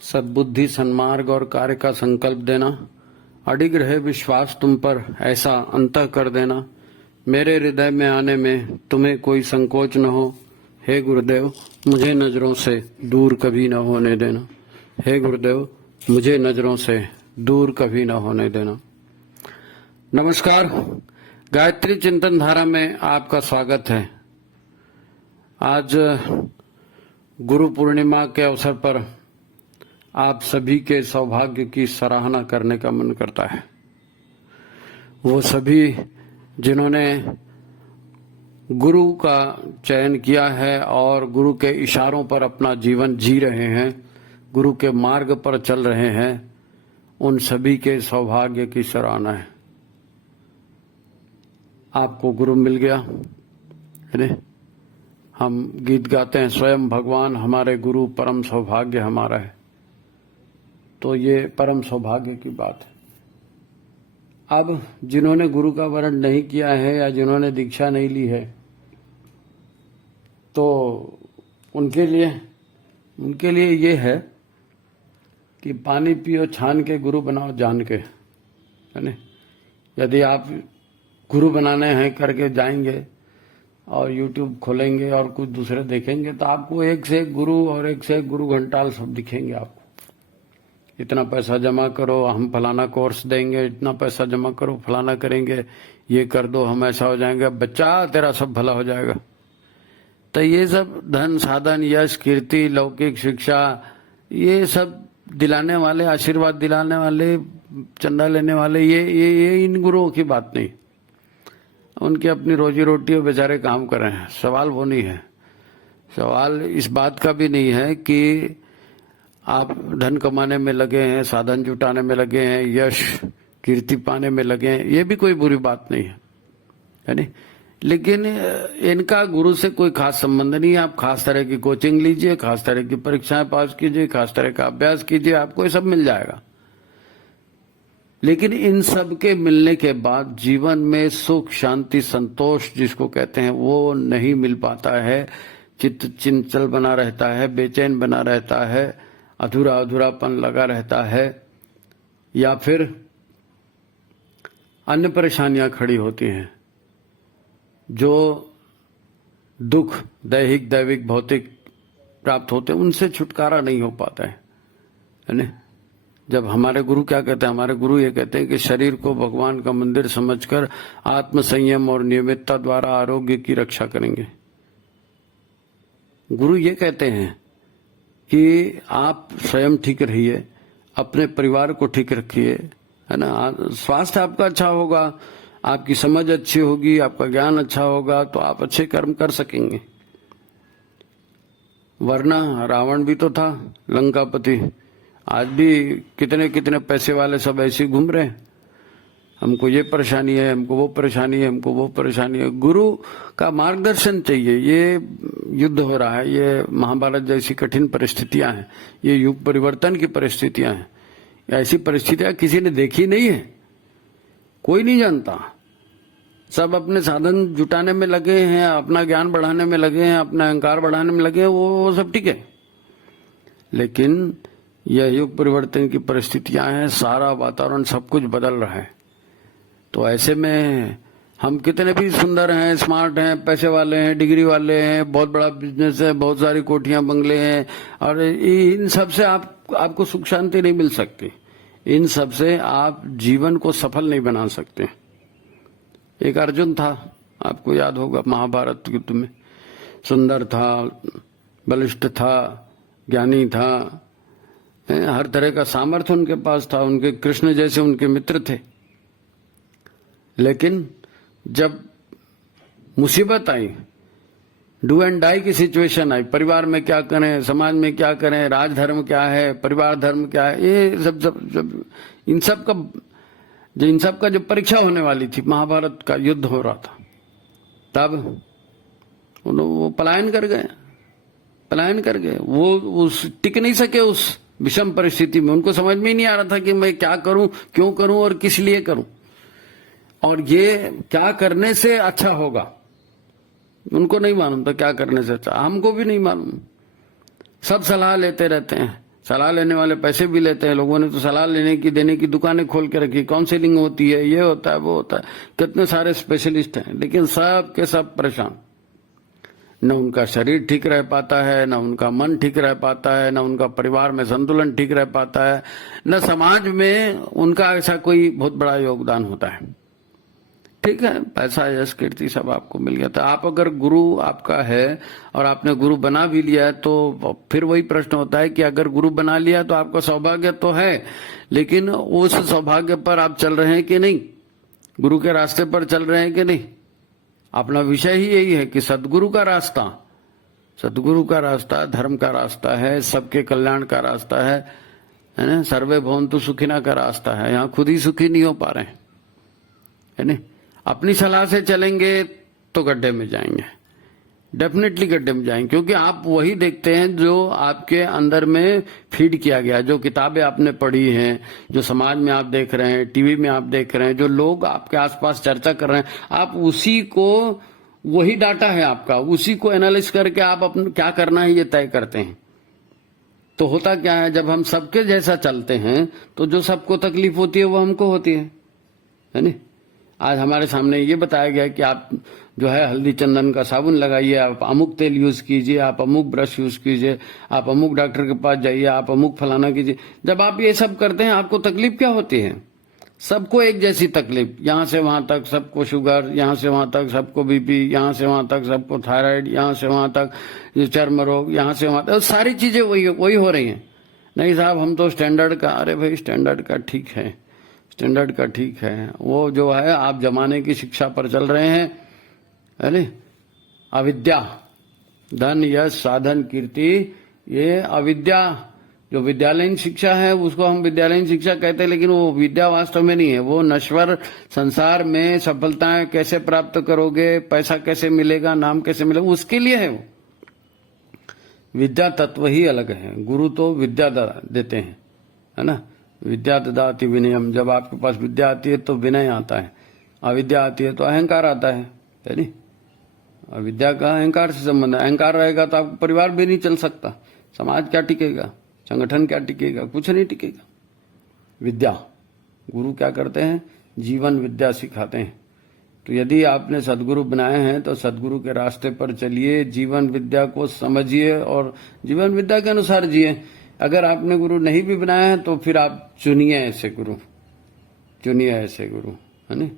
सद्बुद्धि, सन्मार्ग और कार्य का संकल्प देना, अडिग रहे विश्वास तुम पर, ऐसा अंतः कर देना। मेरे हृदय में आने में तुम्हें कोई संकोच न हो। हे गुरुदेव, मुझे नजरों से दूर कभी न होने देना। हे गुरुदेव, मुझे नजरों से दूर कभी न होने देना। नमस्कार, गायत्री चिंतन धारा में आपका स्वागत है। आज गुरु पूर्णिमा के अवसर पर आप सभी के सौभाग्य की सराहना करने का मन करता है। वो सभी जिन्होंने गुरु का चयन किया है और गुरु के इशारों पर अपना जीवन जी रहे हैं, गुरु के मार्ग पर चल रहे हैं, उन सभी के सौभाग्य की सराहना है। आपको गुरु मिल गया है ना? हम गीत गाते हैं, स्वयं भगवान हमारे गुरु, परम सौभाग्य हमारा है। तो ये परम सौभाग्य की बात है। अब जिन्होंने गुरु का वरण नहीं किया है या जिन्होंने दीक्षा नहीं ली है, तो उनके लिए ये है कि पानी पियो छान के, गुरु बनाओ जान के, है ना? यदि आप गुरु बनाने हैं करके जाएंगे और YouTube खोलेंगे और कुछ दूसरे देखेंगे तो आपको एक से एक गुरु और एक से एक गुरु घंटाल सब दिखेंगे। आपको इतना पैसा जमा करो, हम फलाना कोर्स देंगे, इतना पैसा जमा करो, फलाना करेंगे, ये कर दो, हम ऐसा हो जाएंगे, बच्चा तेरा सब भला हो जाएगा। तो ये सब धन, साधन, यश, कीर्ति, लौकिक शिक्षा, ये सब दिलाने वाले, आशीर्वाद दिलाने वाले, चंदा लेने वाले, ये इन गुरुओं की बात नहीं। उनकी अपनी रोजी रोटी और बेचारे काम कर रहे हैं। सवाल वो नहीं है। सवाल इस बात का भी नहीं है कि आप धन कमाने में लगे हैं, साधन जुटाने में लगे हैं, यश कीर्ति पाने में लगे हैं, ये भी कोई बुरी बात नहीं है नहीं? लेकिन इनका गुरु से कोई खास संबंध नहीं है। आप खास तरह की कोचिंग लीजिए, खास तरह की परीक्षाएं पास कीजिए, खास तरह का अभ्यास कीजिए, आपको ये सब मिल जाएगा। लेकिन इन सब के मिलने के बाद जीवन में सुख, शांति, संतोष जिसको कहते हैं वो नहीं मिल पाता है। चित्त चंचल बना रहता है, बेचैन बना रहता है, अधूरा अधूरापन लगा रहता है, या फिर अन्य परेशानियां खड़ी होती हैं। जो दुख दैहिक, दैविक, भौतिक प्राप्त होते हैं, उनसे छुटकारा नहीं हो पाता है ना? जब हमारे गुरु क्या कहते हैं? हमारे गुरु ये कहते हैं कि शरीर को भगवान का मंदिर समझकर आत्म संयम और नियमितता द्वारा आरोग्य की रक्षा करेंगे। गुरु ये कहते हैं कि आप स्वयं ठीक रहिए, अपने परिवार को ठीक रखिए, है ना? स्वास्थ्य आपका अच्छा होगा, आपकी समझ अच्छी होगी, आपका ज्ञान अच्छा होगा, तो आप अच्छे कर्म कर सकेंगे। वरना रावण भी तो था, लंकापति। आज भी कितने कितने पैसे वाले सब ऐसे घूम रहे हैं, हमको ये परेशानी है, हमको वो परेशानी है, हमको वो परेशानी है। गुरु का मार्गदर्शन चाहिए। ये युद्ध हो रहा है, ये महाभारत जैसी कठिन परिस्थितियां हैं, ये युग परिवर्तन की परिस्थितियां हैं। ऐसी परिस्थितियां किसी ने देखी नहीं है, कोई नहीं जानता। सब अपने साधन जुटाने में लगे हैं, अपना ज्ञान बढ़ाने में लगे हैं, अपना अहंकार बढ़ाने में लगे हैं, वो सब ठीक है। लेकिन यह युग परिवर्तन की परिस्थितियां हैं, सारा वातावरण सब कुछ बदल रहा है। तो ऐसे में हम कितने भी सुंदर हैं, स्मार्ट हैं, पैसे वाले हैं, डिग्री वाले हैं, बहुत बड़ा बिजनेस है, बहुत सारी कोठियां बंगले हैं, और इन सब से आपको सुख शांति नहीं मिल सकती। इन सब से आप जीवन को सफल नहीं बना सकते। एक अर्जुन था, आपको याद होगा, महाभारत युद्ध में सुंदर था, बलिष्ठ था, ज्ञानी था, हर तरह का सामर्थ्य उनके पास था, उनके कृष्ण जैसे उनके मित्र थे। लेकिन जब मुसीबत आई, डू एंड डाई की सिचुएशन आई, परिवार में क्या करें, समाज में क्या करें, राजधर्म क्या है, परिवार धर्म क्या है, ये सब इन सब का जो परीक्षा होने वाली थी, महाभारत का युद्ध हो रहा था, तब वो पलायन कर गए। वो टिक नहीं सके उस विषम परिस्थिति में। उनको समझ में ही नहीं आ रहा था कि मैं क्या करूं, क्यों करूं और किस लिए करूं, और ये क्या करने से अच्छा होगा। उनको नहीं मालूम था क्या करने से अच्छा, हमको भी नहीं मालूम। सब सलाह लेते रहते हैं, सलाह लेने वाले पैसे भी लेते हैं। लोगों ने तो सलाह लेने की देने की दुकानें खोल के रखी, काउंसलिंग होती है, ये होता है, वो होता है, कितने सारे स्पेशलिस्ट हैं, लेकिन सब के सब परेशान। न उनका शरीर ठीक रह पाता है, न उनका मन ठीक रह पाता है, न उनका परिवार में संतुलन ठीक रह पाता है, न समाज में उनका ऐसा कोई बहुत बड़ा योगदान होता है। ठीक है, पैसा यश कीर्ति सब आपको मिल गया था। आप अगर गुरु आपका है और आपने गुरु बना भी लिया है, तो फिर वही प्रश्न होता है कि अगर गुरु बना लिया तो आपका सौभाग्य तो है, लेकिन उस सौभाग्य पर आप चल रहे हैं कि नहीं, गुरु के रास्ते पर चल रहे हैं कि नहीं। अपना विषय ही यही है कि सदगुरु का रास्ता, सदगुरु का रास्ता धर्म का रास्ता है, सबके कल्याण का रास्ता है ना, सर्वे भवन्तु सुखिना का रास्ता है। यहाँ खुद ही सुखी नहीं हो पा रहे हैं, है ना। अपनी सलाह से चलेंगे तो गड्ढे में जाएंगे, डेफिनेटली गड्ढे में जाएंगे, क्योंकि आप वही देखते हैं जो आपके अंदर में फीड किया गया, जो किताबें आपने पढ़ी हैं, जो समाज में आप देख रहे हैं, टीवी में आप देख रहे हैं, जो लोग आपके आसपास चर्चा कर रहे हैं, आप उसी को, वही डाटा है आपका, उसी को एनालिसिस करके आप अपना क्या करना है ये तय करते हैं। तो होता क्या है, जब हम सबके जैसा चलते हैं तो जो सबको तकलीफ होती है वो हमको होती है ना। आज हमारे सामने ये बताया गया कि आप जो है हल्दी चंदन का साबुन लगाइए, आप अमुक तेल यूज कीजिए, आप अमुक ब्रश यूज कीजिए, आप अमुक डॉक्टर के पास जाइए, आप अमुक फलाना कीजिए। जब आप ये सब करते हैं आपको तकलीफ क्या होती है? सबको एक जैसी तकलीफ, यहाँ से वहां तक सबको शुगर, यहाँ से वहां तक सबको बीपी, यहाँ से वहां तक सबको थायराइड, यहाँ से वहां तक चर्म रोग, यहाँ से वहां तक सारी चीजें वही हो रही हैं। नहीं साहब हम तो स्टैंडर्ड का, अरे भाई स्टैंडर्ड का ठीक है, स्टैंडर्ड का ठीक है, वो जो है आप जमाने की शिक्षा पर चल रहे हैं, है ना। अविद्या, धन यश साधन कीर्ति, ये अविद्या जो विद्यालयीन शिक्षा है उसको हम विद्यालयीन शिक्षा कहते हैं, लेकिन वो विद्या वास्तव में नहीं है। वो नश्वर संसार में सफलताएं कैसे प्राप्त करोगे, पैसा कैसे मिलेगा, नाम कैसे मिलेगा, उसके लिए है वो। विद्या तत्व ही अलग है। गुरु तो विद्या देते हैं, है ना। विद्या ददाति विनयम, जब आपके पास विद्या आती है तो विनय आता है, अविद्या आती है तो अहंकार आता है नहीं। अविद्या का अहंकार से संबंध है, अहंकार रहेगा तो आपका परिवार भी नहीं चल सकता, समाज क्या टिकेगा, संगठन क्या टिकेगा, कुछ नहीं टिकेगा। विद्या, गुरु क्या करते हैं, जीवन विद्या सिखाते हैं। तो यदि आपने सदगुरु बनाए हैं तो सदगुरु के रास्ते पर चलिए, जीवन विद्या को समझिए और जीवन विद्या के अनुसार जिए। अगर आपने गुरु नहीं भी बनाया है तो फिर आप चुनिए ऐसे गुरु, चुनिए ऐसे गुरु, है ना।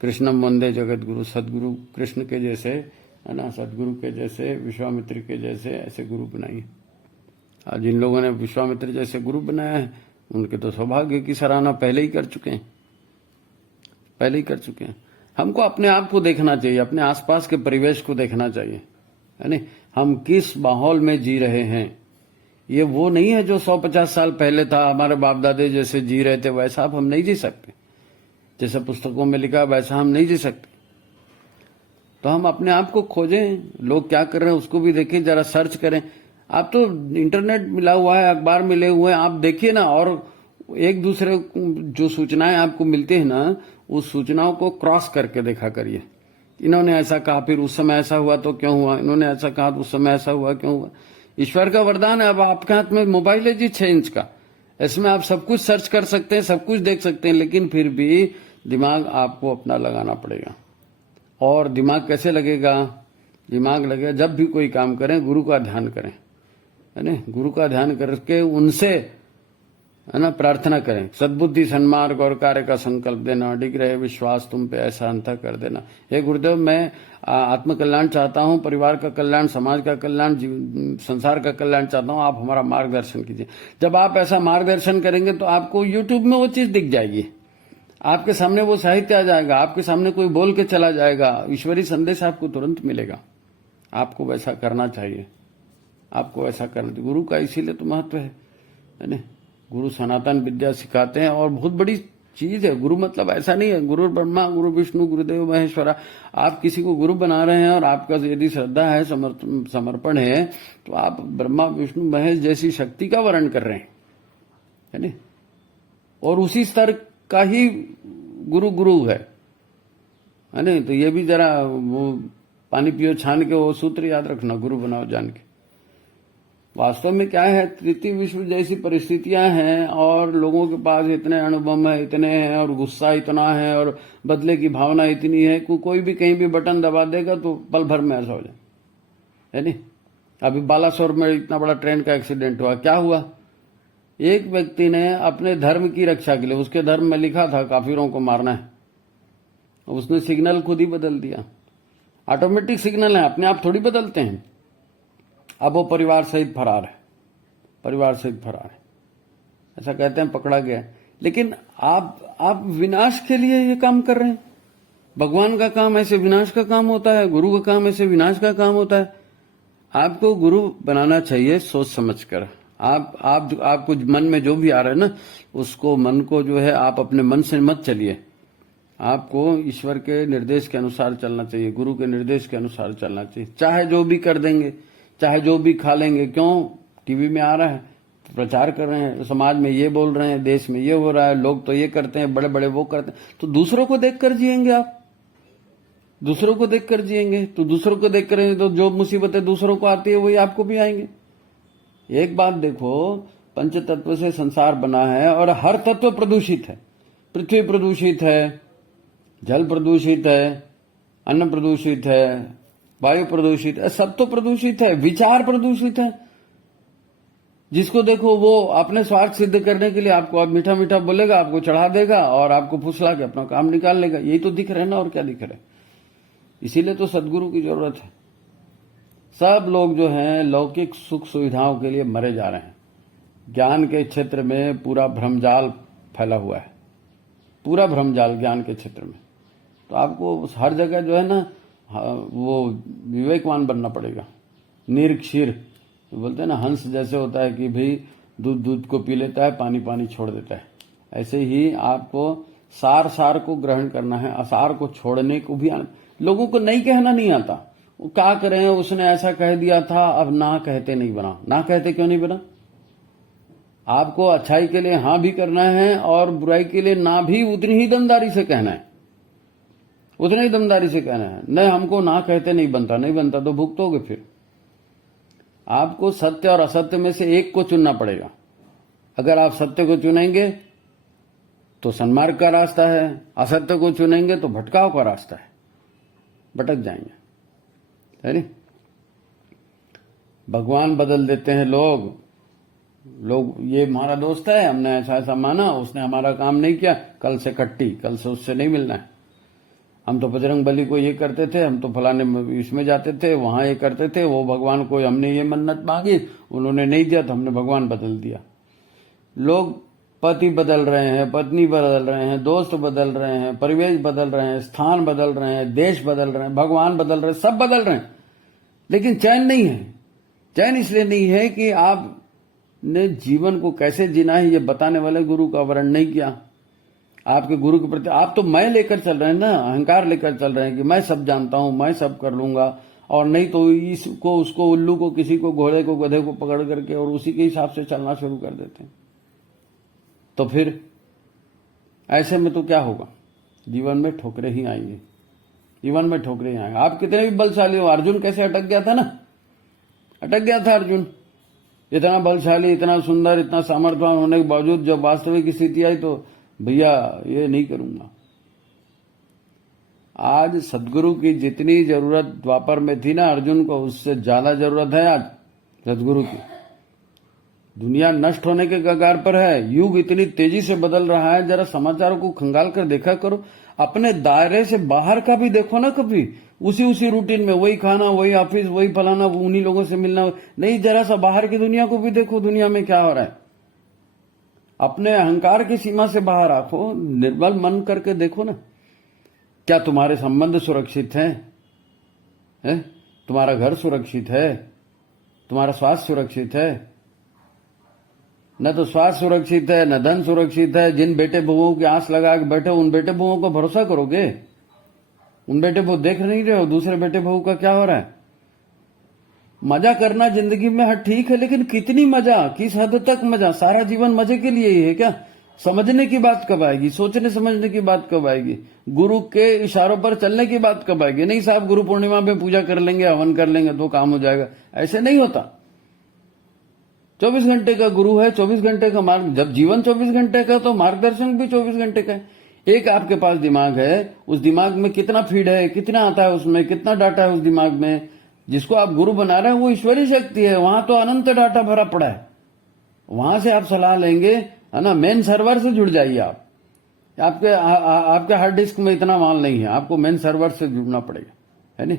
कृष्णम वंदे जगत गुरु, सदगुरु कृष्ण के जैसे, है ना, सदगुरु के जैसे, विश्वामित्र के जैसे ऐसे गुरु बनाइए। आज जिन लोगों ने विश्वामित्र जैसे गुरु बनाया है उनके तो सौभाग्य की सराहना पहले ही कर चुके हैं, पहले ही कर चुके हैं। हमको अपने आप को देखना चाहिए, अपने आसपास के परिवेश को देखना चाहिए, है ना। हम किस माहौल में जी रहे हैं, ये वो नहीं है जो 150 साल पहले था, हमारे बाप दादे जैसे जी रहे थे वैसा अब हम नहीं जी सकते, जैसे पुस्तकों में लिखा वैसा हम नहीं जी सकते। तो हम अपने आप को खोजें, लोग क्या कर रहे हैं उसको भी देखें, जरा सर्च करें। आप तो इंटरनेट मिला हुआ है, अखबार मिले हुए हैं, आप देखिए ना, और एक दूसरे जो सूचनाएं आपको मिलती है ना, उस सूचनाओं को क्रॉस करके देखा करिए। इन्होंने ऐसा कहा फिर उस समय ऐसा हुआ तो क्यों हुआ, इन्होंने ऐसा कहा तो उस समय ऐसा हुआ क्यों हुआ। ईश्वर का वरदान है, अब आपके हाथ में मोबाइल है जी 6 इंच का, इसमें आप सब कुछ सर्च कर सकते हैं, सब कुछ देख सकते हैं, लेकिन फिर भी दिमाग आपको अपना लगाना पड़ेगा। और दिमाग कैसे लगेगा, दिमाग लगेगा जब भी कोई काम करें गुरु का ध्यान करें, है ना। गुरु का ध्यान करके उनसे, है ना, प्रार्थना करें, सद्बुद्धि सन्मार्ग और कार्य का संकल्प देना, डिग रहे विश्वास तुम पे ऐसा अंत कर देना। हे गुरुदेव, मैं आत्म कल्याण चाहता हूं, परिवार का कल्याण, समाज का कल्याण, संसार का कल्याण चाहता हूं, आप हमारा मार्गदर्शन कीजिए। जब आप ऐसा मार्गदर्शन करेंगे तो आपको यूट्यूब में वो चीज दिख जाएगी, आपके सामने वो साहित्य आ जाएगा, आपके सामने कोई बोल के चला जाएगा, ईश्वरीय संदेश आपको तुरंत मिलेगा। आपको वैसा करना चाहिए, आपको ऐसा करना चाहिए। गुरु का इसीलिए तो महत्व है ना। गुरु सनातन विद्या सिखाते हैं और बहुत बड़ी चीज है। गुरु मतलब ऐसा नहीं है गुरु ब्रह्मा गुरु विष्णु गुरुदेव महेश्वरा। आप किसी को गुरु बना रहे हैं और आपका यदि श्रद्धा है, समर्पण है, तो आप ब्रह्मा विष्णु महेश जैसी शक्ति का वर्ण कर रहे हैं, है ना। और उसी स्तर का ही गुरु है ना। तो ये भी जरा वो पानी पियो छान के वो सूत्र याद रखना, गुरु बनाओ जान के। वास्तव में क्या है, तृतीय विश्व जैसी परिस्थितियां हैं और लोगों के पास इतने अणुबम है, इतने हैं, और गुस्सा इतना है और बदले की भावना इतनी है कि कोई भी कहीं भी बटन दबा देगा तो पल भर में ऐसा हो जाए, है नहीं। अभी बालासोर में इतना बड़ा ट्रेन का एक्सीडेंट हुआ, क्या हुआ? एक व्यक्ति ने अपने धर्म की रक्षा के लिए, उसके धर्म में लिखा था काफिरों को मारना है, उसने सिग्नल खुद ही बदल दिया। ऑटोमेटिक सिग्नल है, अपने आप थोड़ी बदलते हैं। अब वो परिवार सहित फरार है, परिवार सहित फरार है, ऐसा कहते हैं, पकड़ा गया। लेकिन आप विनाश के लिए ये काम कर रहे हैं। भगवान का काम ऐसे विनाश का काम होता है, गुरु का काम ऐसे विनाश का काम होता है। आपको गुरु बनाना चाहिए सोच समझकर। आपको मन में जो भी आ रहा है ना, उसको मन को जो है आप अपने मन से मत चलिए। आपको ईश्वर के निर्देश के अनुसार चलना चाहिए, गुरु के निर्देश के अनुसार चलना चाहिए। चाहे जो भी कर देंगे, चाहे जो भी खा लेंगे, क्यों? टीवी में आ रहा है, प्रचार कर रहे हैं, समाज में ये बोल रहे हैं, देश में ये हो रहा है, लोग तो ये करते हैं, बड़े बड़े वो करते हैं, तो दूसरों को देखकर जिएंगे आप। दूसरों को देखकर जिएंगे तो दूसरों को देख करेंगे तो जो मुसीबतें दूसरों को आती है वही आपको भी आएंगे। एक बात देखो, पंच तत्व से संसार बना है और हर तत्व प्रदूषित है। पृथ्वी प्रदूषित है, जल प्रदूषित है, अन्न प्रदूषित है, वायु प्रदूषित है, सब तो प्रदूषित है। विचार प्रदूषित है। जिसको देखो वो अपने स्वार्थ सिद्ध करने के लिए आपको अब मीठा मीठा बोलेगा, आपको चढ़ा देगा और आपको फुसला के अपना काम निकाल लेगा। यही तो दिख रहा है ना, और क्या दिख रहा है। इसीलिए तो सदगुरु की जरूरत है। सब लोग जो हैं लौकिक सुख सुविधाओं के लिए मरे जा रहे हैं। ज्ञान के क्षेत्र में पूरा भ्रमजाल फैला हुआ है, पूरा भ्रमजाल ज्ञान के क्षेत्र में। तो आपको हर जगह जो है ना वो विवेकवान बनना पड़ेगा। निरक्षीर बोलते हैं ना, हंस जैसे होता है कि भाई दूध को पी लेता है, पानी छोड़ देता है। ऐसे ही आपको सार को ग्रहण करना है, असार को छोड़ने को भी लोगों को नहीं कहना नहीं आता। वो क्या करें, उसने ऐसा कह दिया था, अब ना कहते नहीं बना। ना कहते क्यों नहीं बना? आपको अच्छाई के लिए हाँ भी करना है और बुराई के लिए ना भी उतनी ही दमदारी से कहना है, उतनी ही दमदारी से कहना है। नहीं, हमको ना कहते नहीं बनता तो भुगतोगे। फिर आपको सत्य और असत्य में से एक को चुनना पड़ेगा। अगर आप सत्य को चुनेंगे तो सन्मार्ग का रास्ता है, असत्य को चुनेंगे तो भटकाव का रास्ता है, भटक जाएंगे, है नहीं। भगवान बदल देते हैं लोग। ये हमारा दोस्त है, हमने ऐसा ऐसा माना, उसने हमारा काम नहीं किया, कल से कट्टी, कल से उससे नहीं मिलना है। हम तो बजरंग बली को ये करते थे, हम तो फलाने इसमें जाते थे, वहां ये करते थे, वो भगवान को हमने ये मन्नत मांगी, उन्होंने नहीं दिया तो हमने भगवान बदल दिया। लोग पति बदल रहे हैं, पत्नी बदल रहे हैं, दोस्त बदल रहे हैं, परिवेश बदल रहे हैं, स्थान बदल रहे हैं, देश बदल रहे हैं, भगवान बदल रहे हैं, सब बदल रहे हैं, लेकिन चैन नहीं है। चैन इसलिए नहीं है कि आपने जीवन को कैसे जीना है ये बताने वाले गुरु का वर्ण नहीं किया। आपके गुरु के प्रति आप तो मैं लेकर चल रहे हैं ना, अहंकार लेकर चल रहे हैं कि मैं सब जानता हूं, मैं सब कर लूंगा, और नहीं तो इसको उसको, उल्लू को, किसी को, घोड़े को, गधे को पकड़ करके और उसी के हिसाब से चलना शुरू कर देते हैं। तो फिर ऐसे में तो क्या होगा? जीवन में ठोकरें ही आएंगी, जीवन में ठोकरें ही आएंगे। आप कितने भी बलशाली हो, अर्जुन कैसे अटक गया था ना, अटक गया था अर्जुन। इतना बलशाली, इतना सुंदर, इतना सामर्थ्यवान होने के बावजूद जब वास्तविक स्थिति आई तो भैया ये नहीं करूंगा। आज सदगुरु की जितनी जरूरत द्वापर में थी ना अर्जुन को, उससे ज्यादा जरूरत है आज सदगुरु की। दुनिया नष्ट होने के कगार पर है, युग इतनी तेजी से बदल रहा है। जरा समाचारों को खंगाल कर देखा करो, अपने दायरे से बाहर का भी देखो ना। कभी उसी रूटीन में वही खाना, वही ऑफिस, वही फलाना, उन्हीं लोगों से मिलना नहीं। जरा सा बाहर की दुनिया को भी देखो, दुनिया में क्या हो रहा है। अपने अहंकार की सीमा से बाहर आखो, निर्मल मन करके देखो ना। क्या तुम्हारे संबंध सुरक्षित हैं? तुम्हारा घर सुरक्षित है? तुम्हारा स्वास्थ्य सुरक्षित है? न तो स्वास्थ्य सुरक्षित है, न धन सुरक्षित है। जिन बेटे बहुओं की आंख लगा के बैठे, उन बेटे बहुओं को भरोसा करोगे? उन बेटे बहू देख नहीं रहे हो दूसरे बेटे बहू का क्या हो रहा है। मजा करना जिंदगी में हर ठीक है, लेकिन कितनी मजा, किस हद तक मजा? सारा जीवन मजे के लिए ही है क्या? समझने की बात कब आएगी? सोचने समझने की बात कब आएगी? गुरु के इशारों पर चलने की बात कब आएगी? नहीं साहब, गुरु पूर्णिमा में पूजा कर लेंगे, हवन कर लेंगे तो काम हो जाएगा, ऐसे नहीं होता। 24 घंटे का गुरु है, 24 घंटे का मार्ग। जब जीवन 24 घंटे का तो मार्गदर्शन भी 24 घंटे का है। एक आपके पास दिमाग है, उस दिमाग में कितना फीड है, कितना आता है, उसमें कितना डाटा है उस दिमाग में, जिसको आप गुरु बना रहे हैं वो ईश्वरी शक्ति है। वहां तो अनंत डाटा भरा पड़ा है, वहां से आप सलाह लेंगे, है ना। मेन सर्वर से जुड़ जाइए आप। आपके हार्ड डिस्क में इतना माल नहीं है, आपको मेन सर्वर से जुड़ना पड़ेगा, है नहीं।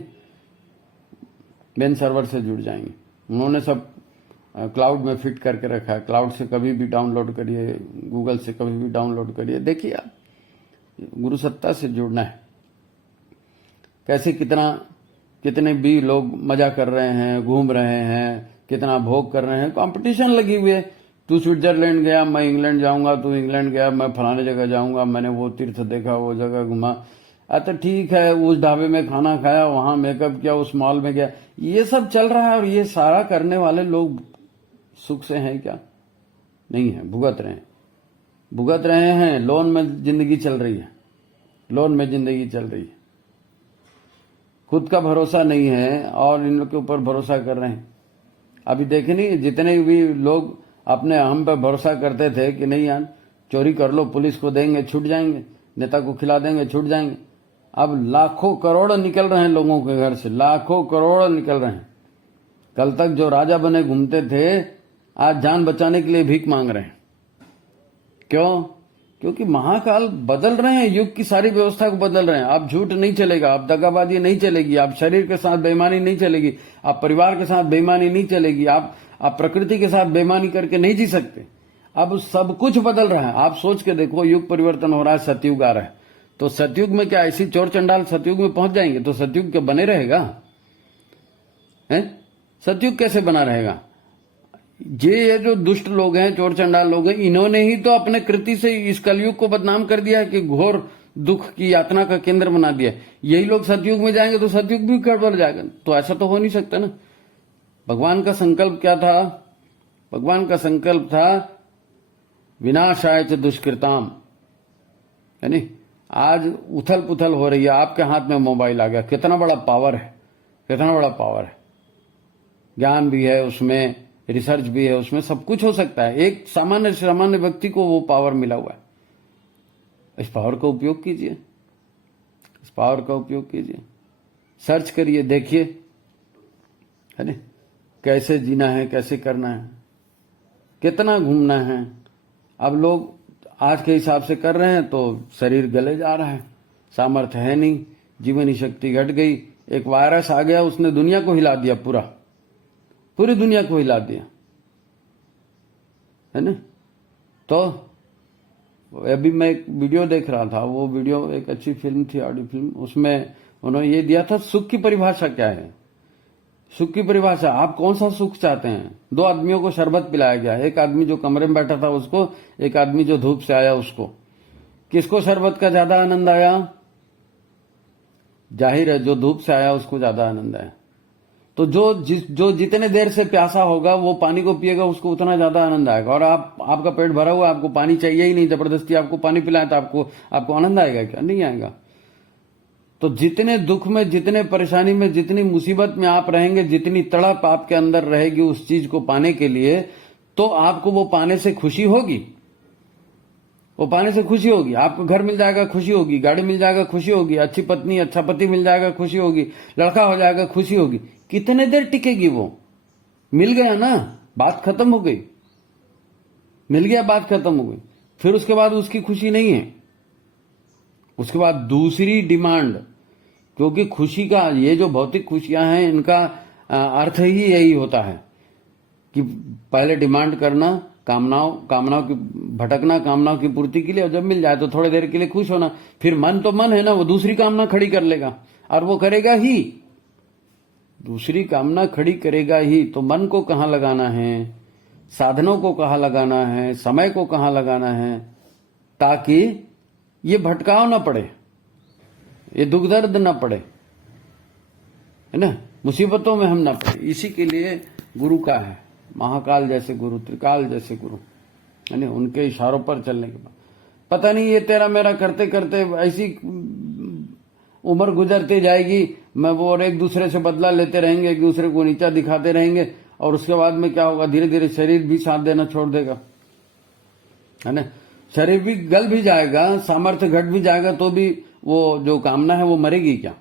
मेन सर्वर से जुड़ जाएंगे। उन्होंने सब क्लाउड में फिट करके रखा है। क्लाउड से कभी भी डाउनलोड करिए, गूगल से कभी भी डाउनलोड करिए। देखिए आप, गुरु सत्ता से जुड़ना है। कैसे कितने भी लोग मजा कर रहे हैं, घूम रहे हैं, कितना भोग कर रहे हैं। कंपटीशन लगी हुई है। तू स्विट्जरलैंड गया, मैं इंग्लैंड जाऊंगा, तू इंग्लैंड गया, मैं फलाने जगह जाऊंगा, मैंने वो तीर्थ देखा, वो जगह घुमा। अच्छा ठीक है, उस ढाबे में खाना खाया, वहां मेकअप किया, उस मॉल में गया। ये सब चल रहा है और ये सारा करने वाले लोग सुख से हैं क्या? नहीं है, भुगत रहे हैं। लोन में जिंदगी चल रही है, लोन में जिंदगी चल रही है। खुद का भरोसा नहीं है और इन लोग के ऊपर भरोसा कर रहे हैं। अभी देखे नहीं, जितने भी लोग अपने हम पर भरोसा करते थे कि नहीं यार चोरी कर लो, पुलिस को देंगे छूट जाएंगे, नेता को खिला देंगे छूट जाएंगे। अब लाखों करोड़ निकल रहे हैं लोगों के घर से, लाखों करोड़ निकल रहे हैं। कल तक जो राजा बने घूमते थे, आज जान बचाने के लिए भीख मांग रहे हैं। क्यों? क्योंकि महाकाल बदल रहे हैं, युग की सारी व्यवस्था को बदल रहे हैं। अब झूठ नहीं चलेगा, अब दगाबाजी नहीं चलेगी, अब शरीर के साथ बेईमानी नहीं चलेगी, अब परिवार के साथ बेईमानी नहीं चलेगी, आप प्रकृति के साथ बेईमानी करके नहीं जी सकते। अब सब कुछ बदल रहा है। आप सोच के देखो, युग परिवर्तन हो रहा है, सतयुग आ रहा है। तो सतयुग में क्या ऐसी चोर चंडाल सतयुग में पहुंच जाएंगे? तो सतयुग क्या बने रहेगा? है सतयुग कैसे बना रहेगा? ये जो दुष्ट लोग हैं, चोर चंडाल लोग हैं, इन्होंने ही तो अपने कृति से इस कलयुग को बदनाम कर दिया है कि घोर दुख की यातना का केंद्र बना दिया। यही लोग सतयुग में जाएंगे तो सतयुग भी गड़बड़ जाएगा। तो ऐसा तो हो नहीं सकता ना। भगवान का संकल्प क्या था? भगवान का संकल्प था विनाशाय च दुष्कृताम, है नहीं। आज उथल पुथल हो रही है, आपके हाथ में मोबाइल आ गया, कितना बड़ा पावर है, कितना बड़ा पावर है। ज्ञान भी है उसमें, रिसर्च भी है उसमें, सब कुछ हो सकता है। एक सामान्य व्यक्ति को वो पावर मिला हुआ है। इस पावर का उपयोग कीजिए, इस पावर का उपयोग कीजिए। सर्च करिए, देखिए, है ना, कैसे जीना है, कैसे करना है, कितना घूमना है। अब लोग आज के हिसाब से कर रहे हैं तो शरीर गले जा रहा है, सामर्थ्य है नहीं, जीवनी शक्ति घट गई। एक वायरस आ गया, उसने दुनिया को हिला दिया, पूरी दुनिया को हिला दिया, है ना। तो अभी मैं एक वीडियो देख रहा था, वो वीडियो एक अच्छी फिल्म थी, ऑडियो फिल्म। उसमें उन्होंने ये दिया था, सुख की परिभाषा क्या है। सुख की परिभाषा, आप कौन सा सुख चाहते हैं। दो आदमियों को शरबत पिलाया गया, एक आदमी जो कमरे में बैठा था उसको, एक आदमी जो धूप से आया उसको। किसको शरबत का ज्यादा आनंद आया? जाहिर है जो धूप से आया उसको ज्यादा आनंद आया। तो जो जितने देर से प्यासा होगा वो पानी को पिएगा, उसको उतना ज्यादा आनंद आएगा। और आपका पेट भरा हुआ, आपको पानी चाहिए ही नहीं, जबरदस्ती आपको पानी पिलाए तो आपको आनंद आएगा क्या? नहीं आएगा। तो जितने दुख में, जितने परेशानी में, जितनी मुसीबत में आप रहेंगे, जितनी तड़प आपके अंदर रहेगी उस चीज को पाने के लिए, तो आपको वो पाने से खुशी होगी, वो पाने से खुशी होगी। आपको घर मिल जाएगा, खुशी होगी, गाड़ी मिल जाएगा, खुशी होगी, अच्छी पत्नी अच्छा पति मिल जाएगा, खुशी होगी, लड़का हो जाएगा, खुशी होगी। कितने देर टिकेगी वो? मिल गया ना, बात खत्म हो गई, मिल गया, बात खत्म हो गई। फिर उसके बाद उसकी खुशी नहीं है, उसके बाद दूसरी डिमांड। क्योंकि खुशी का, ये जो भौतिक खुशियां हैं, इनका अर्थ ही यही होता है कि पहले डिमांड करना, कामनाओं की भटकना, कामनाओं की पूर्ति के लिए, और जब मिल जाए तो थोड़ी देर के लिए खुश होना। फिर मन तो मन है ना, वो दूसरी कामना खड़ी कर लेगा, और वो करेगा ही, दूसरी कामना खड़ी करेगा ही। तो मन को कहाँ लगाना है, साधनों को कहाँ लगाना है, समय को कहाँ लगाना है, ताकि ये भटकाव ना पड़े, ये दुख दर्द ना पड़े, है ना, मुसीबतों में हम ना पड़े। इसी के लिए गुरु का है, महाकाल जैसे गुरु, त्रिकाल जैसे गुरु, है ना, उनके इशारों पर चलने के बाद पता नहीं ये तेरा मेरा करते करते ऐसी उम्र गुजरती जाएगी, मैं वो, और एक दूसरे से बदला लेते रहेंगे, एक दूसरे को नीचा दिखाते रहेंगे, और उसके बाद में क्या होगा, धीरे धीरे शरीर भी साथ देना छोड़ देगा, है ना। शरीर भी गल भी जाएगा, सामर्थ्य घट भी जाएगा, तो भी वो जो कामना है वो मरेगी क्या?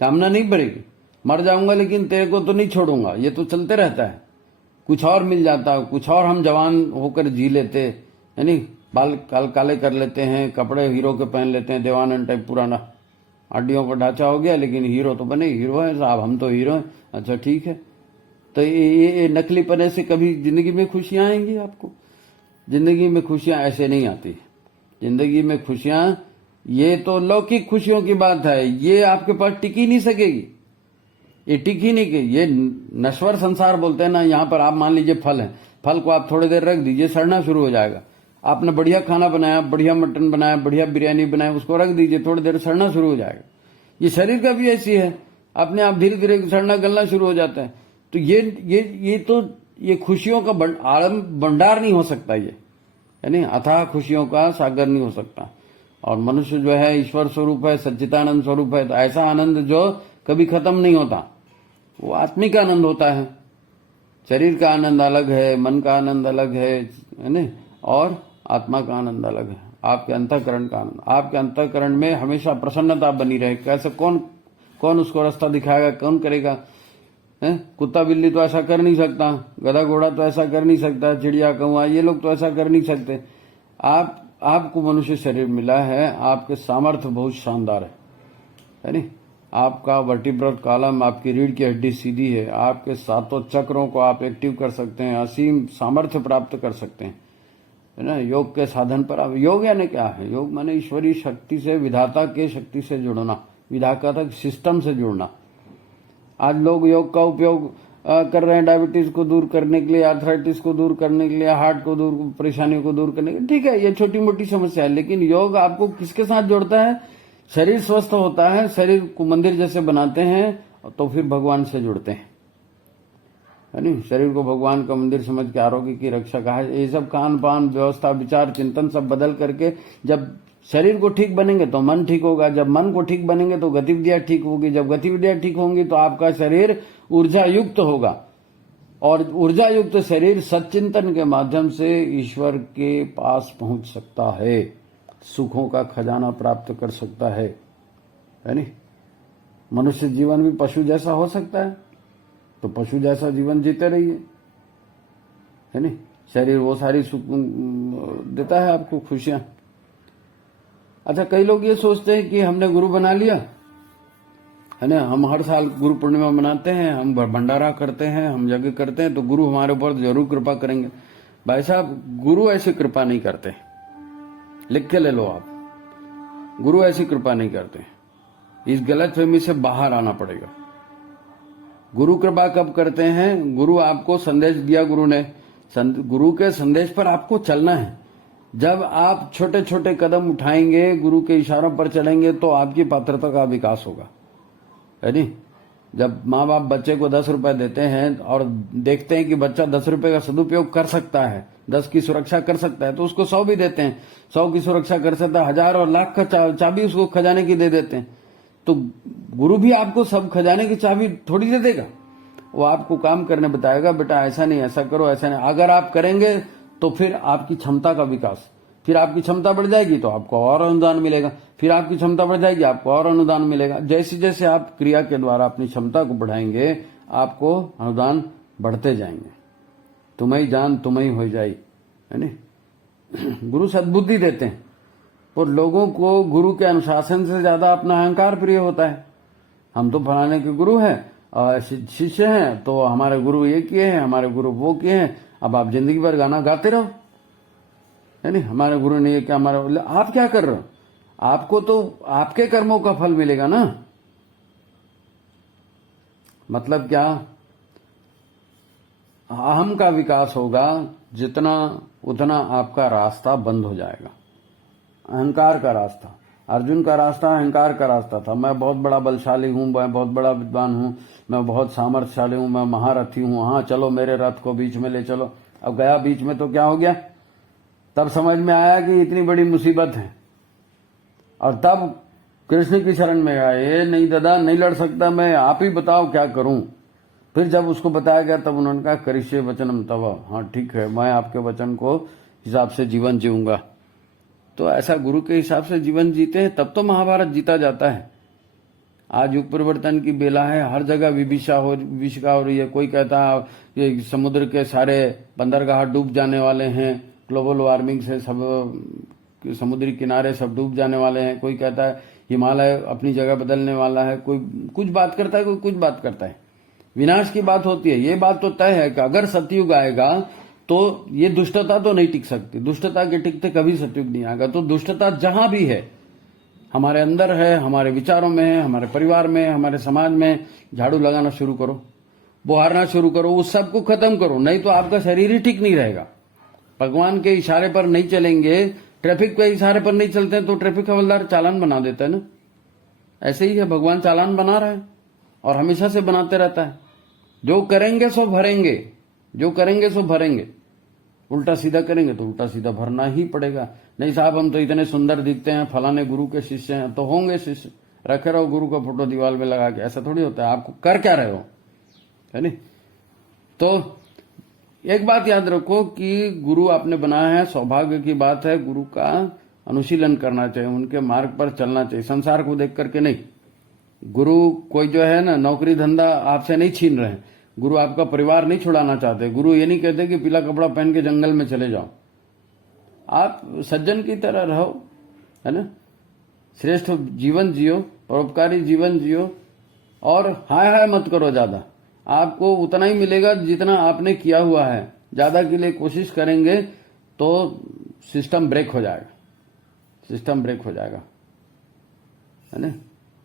कामना नहीं मरेगी। मर जाऊंगा लेकिन तेरे को तो नहीं छोड़ूंगा, ये तो चलते रहता है। कुछ और मिल जाता, कुछ और हम जवान होकर जी लेते, यानी बाल काले कर लेते हैं, कपड़े हीरो के पहन लेते हैं, देवानंद टाइप पुराना, हड्डियों का ढांचा हो गया, लेकिन हीरो तो बने, हीरो है साहब, हम तो हीरो हैं। अच्छा ठीक है, तो ये नकली पने से कभी जिंदगी में खुशियां आएंगी आपको? जिंदगी में खुशियां ऐसे नहीं आती। जिंदगी में खुशियां, ये तो लौकिक खुशियों की बात है, ये आपके पास टिकी नहीं सकेगी, ये टिकी नहीं की। ये नश्वर संसार बोलते हैं ना। यहाँ पर आप मान लीजिए फल है, फल को आप थोड़ी देर रख दीजिए, सड़ना शुरू हो जाएगा। आपने बढ़िया खाना बनाया, बढ़िया मटन बनाया, बढ़िया बिरयानी बनाया, उसको रख दीजिए, थोड़ी देर सड़ना शुरू हो जाएगा। ये शरीर का भी ऐसी है, अपने आप धीरे धीरे सड़ना गलना शुरू हो जाता है। तो ये खुशियों का भंडार नहीं हो सकता, ये यानी अथाह खुशियों का सागर नहीं हो सकता। और मनुष्य जो है ईश्वर स्वरूप है, सच्चिदानंद स्वरूप है, तो ऐसा आनंद जो कभी खत्म नहीं होता, वो आत्मिक आनंद होता है। शरीर का आनंद अलग है, मन का आनंद अलग है ना, और आत्मा का आनंद अलग है, आपके अंतःकरण का आनंद। आपके अंतःकरण में हमेशा प्रसन्नता बनी रहे। कैसे, कौन उसको रास्ता दिखाएगा, कौन करेगा? कुत्ता बिल्ली तो ऐसा कर नहीं सकता, गधा घोड़ा तो ऐसा कर नहीं सकता, चिड़िया कौवा ये लोग तो ऐसा कर नहीं सकते। आपको मनुष्य शरीर मिला है, आपके सामर्थ्य बहुत शानदार है नहीं? आपका वर्टिब्रल कॉलम, आपकी रीढ़ की हड्डी सीधी है, आपके सातों चक्रों को आप एक्टिव कर सकते हैं, असीम सामर्थ्य प्राप्त कर सकते हैं, है ना। योग के साधन पर आप, योग यानी क्या है? योग माने ईश्वरीय शक्ति से, विधाता के शक्ति से जुड़ना, विधाता तक सिस्टम से जुड़ना। आज लोग योग का उपयोग कर रहे हैं डायबिटीज को दूर करने के लिए, आर्थराइटिस को दूर करने के लिए, हार्ट को दूर, परेशानियों को दूर करने के लिए। ठीक है, ये छोटी मोटी समस्या है, लेकिन योग आपको किसके साथ जोड़ता है? शरीर स्वस्थ होता है, शरीर को मंदिर जैसे बनाते हैं तो फिर भगवान से जुड़ते हैं, है नहीं। शरीर को भगवान का मंदिर समझ के आरोग्य की रक्षा का है। ये सब खान पान, व्यवस्था, विचार, चिंतन सब बदल करके जब शरीर को ठीक बनेंगे तो मन ठीक होगा, जब मन को ठीक बनेंगे तो गतिविधियां ठीक होगी, जब गतिविधियां ठीक होंगी तो आपका शरीर ऊर्जा युक्त होगा, और ऊर्जा युक्त शरीर सच्चिंतन के माध्यम से ईश्वर के पास पहुंच सकता है, सुखों का खजाना प्राप्त कर सकता है नहीं। मनुष्य जीवन भी पशु जैसा हो सकता है, तो पशु जैसा जीवन जीते रहिए, है नहीं। शरीर वो सारी सुख देता है आपको, खुशियां। अच्छा, कई लोग ये सोचते हैं कि हमने गुरु बना लिया, है ना, हम हर साल गुरु पूर्णिमा मनाते हैं, हम भंडारा करते हैं, हम यज्ञ करते हैं, तो गुरु हमारे ऊपर जरूर कृपा करेंगे। भाई साहब, गुरु ऐसी कृपा नहीं करते, लिख के ले लो आप, गुरु ऐसी कृपा नहीं करते। इस गलतफहमी से बाहर आना पड़ेगा। गुरु कृपा कब करते हैं? गुरु आपको संदेश दिया, गुरु ने, गुरु के संदेश पर आपको चलना है। जब आप छोटे छोटे कदम उठाएंगे, गुरु के इशारों पर चलेंगे, तो आपकी पात्रता का विकास होगा, है नहीं। जब माँ बाप बच्चे को 10 रुपए देते हैं और देखते हैं कि बच्चा 10 रुपए का सदुपयोग कर सकता है, 10 की सुरक्षा कर सकता है, तो उसको 100 भी देते हैं। 100 की सुरक्षा कर सकता है, 1000 और लाख का चाबी उसको खजाने की दे देते हैं। तो गुरु भी आपको सब खजाने की चाबी थोड़ी दे देगा, वो आपको काम करने बताएगा, बेटा ऐसा नहीं, ऐसा करो, ऐसा नहीं। अगर आप करेंगे तो फिर आपकी क्षमता का विकास, फिर आपकी क्षमता बढ़ जाएगी तो आपको और अनुदान मिलेगा, फिर आपकी क्षमता बढ़ जाएगी, आपको और अनुदान मिलेगा। जैसे जैसे आप क्रिया के द्वारा अपनी क्षमता को बढ़ाएंगे, आपको अनुदान बढ़ते जाएंगे। तुम्हें जान तुम्हें हो जाए, है नहीं। गुरु सद्बुद्धि देते हैं, और लोगों को गुरु के अनुशासन से ज्यादा अपना अहंकार प्रिय होता है। हम तो फलाने के गुरु हैं, शिष्य हैं, तो हमारे गुरु ये किए हैं, हमारे गुरु वो किए हैं। अब आप जिंदगी भर गाना गाते रहो, है नहीं, हमारे गुरु ने ये क्या, हमारा। आप क्या कर रहे हो? आपको तो आपके कर्मों का फल मिलेगा ना। मतलब क्या? अहम का विकास होगा जितना, उतना आपका रास्ता बंद हो जाएगा। अहंकार का रास्ता, अर्जुन का रास्ता अहंकार का रास्ता था। मैं बहुत बड़ा बलशाली हूं, मैं बहुत बड़ा विद्वान हूं, मैं बहुत सामर्थ्यशाली हूं, मैं महारथी हूं, हाँ चलो मेरे रथ को बीच में ले चलो। अब गया बीच में तो क्या हो गया? तब समझ में आया कि इतनी बड़ी मुसीबत है, और तब कृष्ण की शरण में आया, ये नहीं दादा, नहीं लड़ सकता मैं, आप ही बताओ क्या करूं। फिर जब उसको बताया गया तब उन्होंने कहा करिष्ये वचनम तव, हाँ ठीक है, मैं आपके वचन को हिसाब से जीवन जीऊंगा। तो ऐसा गुरु के हिसाब से जीवन जीते हैं तब तो महाभारत जीता जाता है। आज युग परिवर्तन की बेला है, हर जगह विभीषिका हो रही है। कोई कहता है ये समुद्र के सारे बंदरगाह डूब जाने वाले हैं, ग्लोबल वार्मिंग से सब समुद्री किनारे सब डूब जाने वाले हैं। कोई कहता है हिमालय अपनी जगह बदलने वाला है। कोई कुछ बात करता है, कोई कुछ बात करता है। विनाश की बात होती है। ये बात तो तय है कि अगर सतयुग आएगा तो ये दुष्टता तो नहीं टिक सकती। दुष्टता के टिकते कभी सतयुग नहीं आएगा। तो दुष्टता जहां भी है, हमारे अंदर है, हमारे विचारों में है, हमारे परिवार में, हमारे समाज में, झाड़ू लगाना शुरू करो, बुहारना शुरू करो, उस सब को खत्म करो। नहीं तो आपका शरीर ही ठीक नहीं रहेगा। भगवान के इशारे पर नहीं चलेंगे, ट्रैफिक के इशारे पर नहीं चलते हैं तो ट्रैफिक हवलदार चालान बना देता है ना। ऐसे ही है, भगवान चालान बना रहा है और हमेशा से बनाते रहता है। जो करेंगे सो भरेंगे, जो करेंगे सो भरेंगे। उल्टा सीधा करेंगे तो उल्टा सीधा भरना ही पड़ेगा। नहीं साहब हम तो इतने सुंदर दिखते हैं, फलाने गुरु के शिष्य हैं, तो होंगे शिष्य, रखे रहो गुरु का फोटो दीवार में लगा के। ऐसा थोड़ी होता है। आपको कर क्या रहे हो, है नहीं। तो एक बात याद रखो कि गुरु आपने बनाया है, सौभाग्य की बात है। गुरु का अनुशीलन करना चाहिए, उनके मार्ग पर चलना चाहिए, संसार को देख करके नहीं। गुरु कोई जो है ना नौकरी धंधा आपसे नहीं छीन रहे हैं। गुरु आपका परिवार नहीं छुड़ाना चाहते। गुरु ये नहीं कहते कि पीला कपड़ा पहन के जंगल में चले जाओ। आप सज्जन की तरह रहो, है ना। श्रेष्ठ जीवन जियो, परोपकारी जीवन जियो और हाय हाय मत करो ज्यादा। आपको उतना ही मिलेगा जितना आपने किया हुआ है। ज्यादा के लिए कोशिश करेंगे तो सिस्टम ब्रेक हो जाएगा, सिस्टम ब्रेक हो जाएगा, है ना।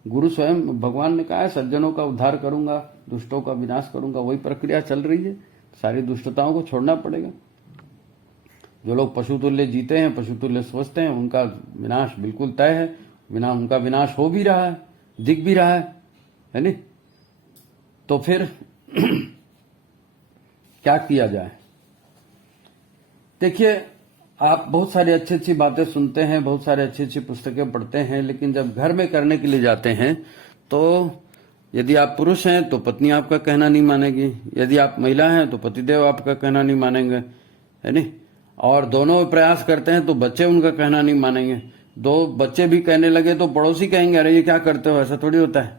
गुरु स्वयं भगवान ने कहा है सज्जनों का उद्धार करूंगा, दुष्टों का विनाश करूंगा। वही प्रक्रिया चल रही है। सारी दुष्टताओं को छोड़ना पड़ेगा। जो लोग पशुतुल्य जीते हैं, पशुतुल्य सोचते हैं, उनका विनाश बिल्कुल तय है। उनका विनाश हो भी रहा है, दिख भी रहा है नहीं। तो फिर क्या किया जाए। देखिए, आप बहुत सारी अच्छी अच्छी बातें सुनते हैं, बहुत सारी अच्छी अच्छी पुस्तकें पढ़ते हैं, लेकिन जब घर में करने के लिए जाते हैं तो यदि आप पुरुष हैं तो पत्नी आपका कहना नहीं मानेगी, यदि आप महिला हैं तो पतिदेव आपका कहना नहीं मानेंगे, है नहीं। और दोनों प्रयास करते हैं तो बच्चे उनका कहना नहीं मानेंगे। दो बच्चे भी कहने लगे तो पड़ोसी कहेंगे अरे ये क्या करते हो, ऐसा थोड़ी होता है।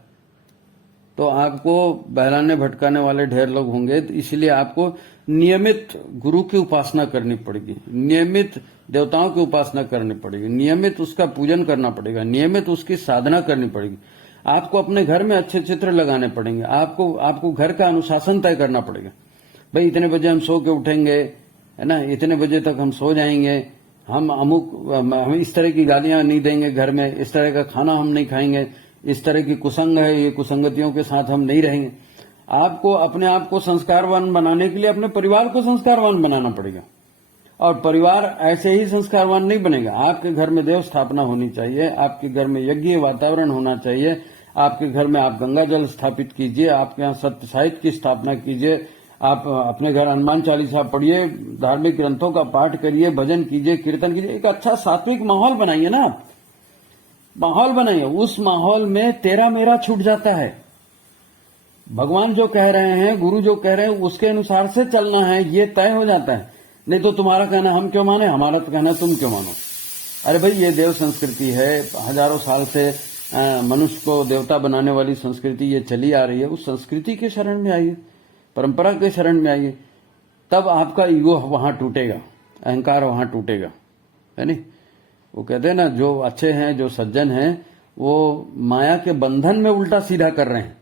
तो आपको बहलाने भटकाने वाले ढेर लोग होंगे। तो इसलिए आपको नियमित गुरु की उपासना करनी पड़ेगी, नियमित देवताओं की उपासना करनी पड़ेगी, नियमित उसका पूजन करना पड़ेगा, नियमित उसकी साधना करनी पड़ेगी। आपको अपने घर में अच्छे चित्र लगाने पड़ेंगे। आपको घर का अनुशासन तय करना पड़ेगा। भाई इतने बजे हम सो के उठेंगे, है ना, इतने बजे तक हम सो जाएंगे, हम इस तरह की गालियां नहीं देंगे घर में, इस तरह का खाना हम नहीं खाएंगे, इस तरह की कुसंग है, ये कुसंगतियों के साथ हम नहीं रहेंगे। आपको अपने आप को संस्कारवान बनाने के लिए अपने परिवार को संस्कारवान बनाना पड़ेगा। और परिवार ऐसे ही संस्कारवान नहीं बनेगा। आपके घर में देव स्थापना होनी चाहिए, आपके घर में यज्ञ वातावरण होना चाहिए, आपके घर में आप गंगा जल स्थापित कीजिए, आपके यहाँ सत्य साहित्य की स्थापना कीजिए, आप अपने घर हनुमान चालीसा पढ़िए, धार्मिक ग्रंथों का पाठ करिए, भजन कीजिए, कीर्तन कीजिए। एक अच्छा सात्विक माहौल बनाइए ना, आप माहौल बनाइए। उस माहौल में तेरा मेरा छूट जाता है। भगवान जो कह रहे हैं, गुरु जो कह रहे हैं, उसके अनुसार से चलना है, ये तय हो जाता है। नहीं तो तुम्हारा कहना हम क्यों माने, हमारा तो कहना तुम क्यों मानो। अरे भाई ये देव संस्कृति है, हजारों साल से मनुष्य को देवता बनाने वाली संस्कृति ये चली आ रही है। उस संस्कृति के शरण में आइए, परंपरा के शरण में आइए, तब आपका ईगो वहां टूटेगा, अहंकार वहां टूटेगा, है नहीं। वो कहते हैं ना, जो अच्छे हैं, जो सज्जन हैं, वो माया के बंधन में उल्टा सीधा कर रहे हैं।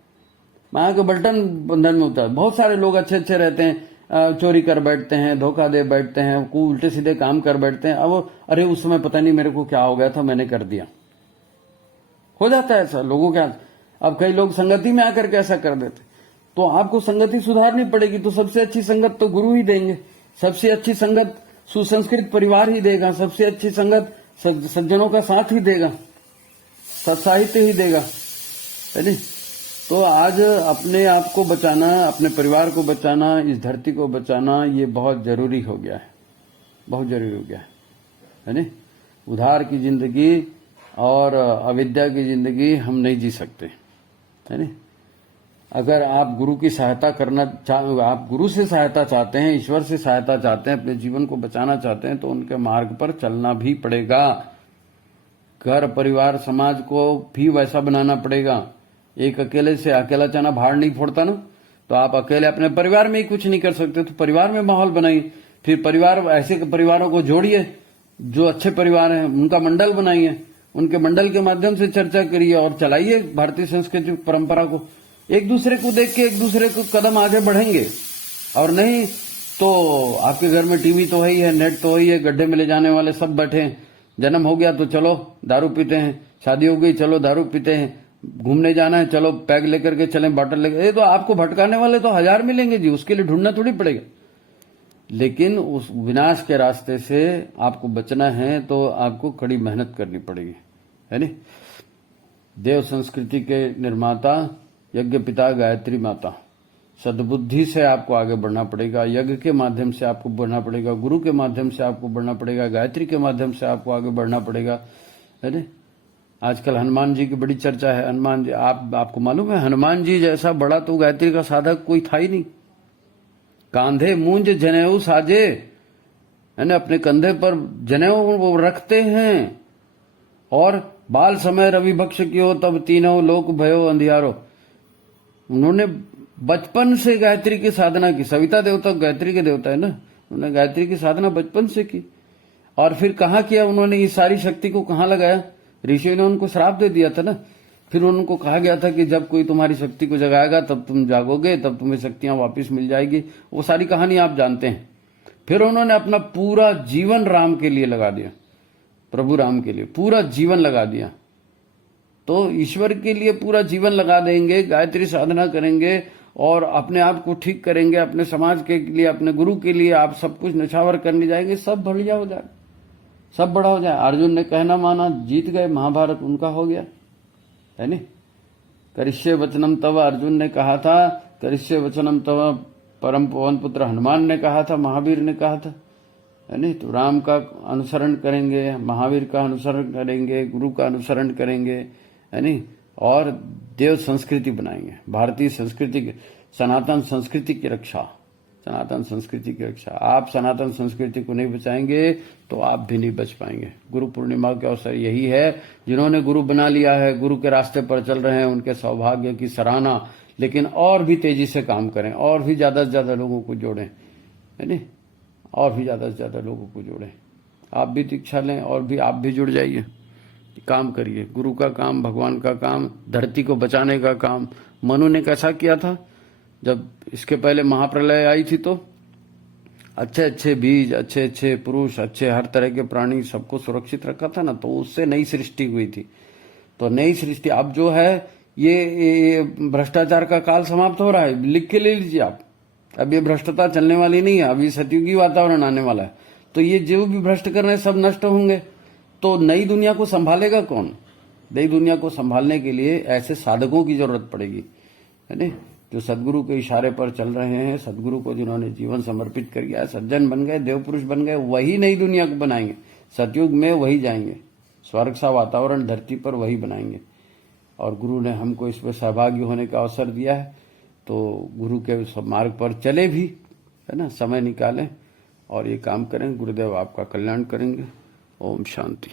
माया के बंधन में उतर। बहुत सारे लोग अच्छे अच्छे रहते हैं, चोरी कर बैठते हैं, धोखा दे बैठते हैं, को उल्टे सीधे काम कर बैठते हैं। अब अरे उस समय पता नहीं मेरे को क्या हो गया था, मैंने कर दिया। हो जाता है ऐसा लोगों के। अब कई लोग संगति में आकर के ऐसा कर देते। तो आपको संगति सुधारनी पड़ेगी। तो सबसे अच्छी संगत तो गुरु ही देंगे, सबसे अच्छी संगत सुसंस्कृत परिवार ही देगा, सबसे अच्छी संगत सज्जनों का साथ ही देगा, सत्साहित्य ही देगा, है नहीं। तो आज अपने आप को बचाना, अपने परिवार को बचाना, इस धरती को बचाना, ये बहुत जरूरी हो गया है, बहुत जरूरी हो गया है नहीं। उधार की जिंदगी और अविद्या की जिंदगी हम नहीं जी सकते, है नहीं। अगर आप गुरु की सहायता आप गुरु से सहायता चाहते हैं, ईश्वर से सहायता चाहते हैं, अपने जीवन को बचाना चाहते हैं, तो उनके मार्ग पर चलना भी पड़ेगा। घर परिवार समाज को भी वैसा बनाना पड़ेगा। एक अकेले से अकेला चना भाड़ नहीं फोड़ता ना, तो आप अकेले अपने परिवार में ही कुछ नहीं कर सकते, तो परिवार में माहौल बनाइए। फिर परिवार, ऐसे परिवारों को जोड़िए जो अच्छे परिवार हैं, उनका मंडल बनाइए, उनके मंडल के माध्यम से चर्चा करिए और चलाइए भारतीय संस्कृति परंपरा को। एक दूसरे को देख के एक दूसरे को कदम आगे बढ़ेंगे, और नहीं तो आपके घर में टीवी तो है ही है, नेट तो है ही है, गड्ढे में ले जाने वाले सब बैठे हैं। जन्म हो गया तो चलो दारू पीते हैं, शादी हो गई चलो दारू पीते हैं, घूमने जाना है चलो पैग लेकर के चलें, बॉटल लेकर। ये तो आपको भटकाने वाले तो हजार मिलेंगे जी, उसके लिए ढूंढना थोड़ी पड़ेगा। लेकिन उस विनाश के रास्ते से आपको बचना है तो आपको कड़ी मेहनत करनी पड़ेगी, है नहीं। देव संस्कृति के निर्माता यज्ञ पिता गायत्री माता, सद्बुद्धि से आपको आगे बढ़ना पड़ेगा, यज्ञ के माध्यम से आपको बढ़ना पड़ेगा, गुरु के माध्यम से आपको बढ़ना पड़ेगा, गायत्री के माध्यम से आपको आगे बढ़ना पड़ेगा, है ना। आजकल हनुमान जी की बड़ी चर्चा है। हनुमान जी, आपको मालूम है हनुमान जी जैसा बड़ा तो गायत्री का साधक कोई था ही नहीं। कांधे मूंज जनेऊ साजे, है ना, अपने कंधे पर जनेऊ वो रखते हैं, और बाल समय रवि भक्ष कियो तब तीनों लोक भयो अंधियारो। उन्होंने बचपन से गायत्री की साधना की। सविता देवता गायत्री के देवता है ना, उन्होंने गायत्री की साधना बचपन से की। और फिर कहाँ किया उन्होंने, इस सारी शक्ति को कहाँ लगाया। ऋषि ने उनको श्राप दे दिया था ना, फिर उनको कहा गया था कि जब कोई तुम्हारी शक्ति को जगाएगा तब तुम जागोगे, तब तुम्हें शक्तियां वापस मिल जाएगी। वो सारी कहानी आप जानते हैं। फिर उन्होंने अपना पूरा जीवन राम के लिए लगा दिया, प्रभु राम के लिए पूरा जीवन लगा दिया। तो ईश्वर के लिए पूरा जीवन लगा देंगे, गायत्री साधना करेंगे और अपने आप को ठीक करेंगे, अपने समाज के लिए, अपने गुरु के लिए आप सब कुछ निछावर करने जाएंगे, सब बढ़िया हो जाए, सब बड़ा हो जाए। अर्जुन ने कहना माना, जीत गए, महाभारत उनका हो गया, है नहीं। करिष्ये वचनम तव, अर्जुन ने कहा था, करिष्ये वचनम तव परम पवन पुत्र हनुमान ने कहा था, महावीर ने कहा था, है नहीं। तो राम का अनुसरण करेंगे, महावीर का अनुसरण करेंगे, गुरु का अनुसरण करेंगे, है नहीं, और देव संस्कृति बनाएंगे, भारतीय संस्कृति की, सनातन संस्कृति की रक्षा, सनातन संस्कृति की रक्षा। आप सनातन संस्कृति को नहीं बचाएंगे तो आप भी नहीं बच पाएंगे। गुरु पूर्णिमा के अवसर यही है, जिन्होंने गुरु बना लिया है, गुरु के रास्ते पर चल रहे हैं, उनके सौभाग्य की सराहना। लेकिन और भी तेजी से काम करें, और भी ज्यादा से ज्यादा लोगों को जोड़ें, है नहीं, और भी ज्यादा से ज्यादा लोगों को जोड़ें। आप भी दीक्षा लें और भी आप भी जुड़ जाइए, काम करिए। गुरु का काम, भगवान का काम, धरती को बचाने का काम। मनु ने कैसा किया था, जब इसके पहले महाप्रलय आई थी तो अच्छे अच्छे बीज, अच्छे अच्छे पुरुष, अच्छे हर तरह के प्राणी, सबको सुरक्षित रखा था ना, तो उससे नई सृष्टि हुई थी। तो नई सृष्टि अब जो है, ये भ्रष्टाचार का काल समाप्त हो रहा है, लिख के ले लीजिए आप। अब ये भ्रष्टता चलने वाली नहीं है, अभी सतयुगी वातावरण आने वाला है। तो ये जो भी भ्रष्ट कर रहे हैं सब नष्ट होंगे। तो नई दुनिया को संभालेगा कौन। नई दुनिया को संभालने के लिए ऐसे साधकों की जरूरत पड़ेगी, है ना, जो सदगुरु के इशारे पर चल रहे हैं, सदगुरु को जिन्होंने जीवन समर्पित कर दिया, सज्जन बन गए, देव पुरुष बन गए, वही नई दुनिया को बनाएंगे। सतयुग में वही जाएंगे, स्वर्ग सा वातावरण धरती पर वही बनाएंगे। और गुरु ने हमको इसमें सहभागी होने का अवसर दिया है, तो गुरु के मार्ग पर चले भी, है ना, समय निकालें और ये काम करें। गुरुदेव आपका कल्याण करेंगे। ओम शांति।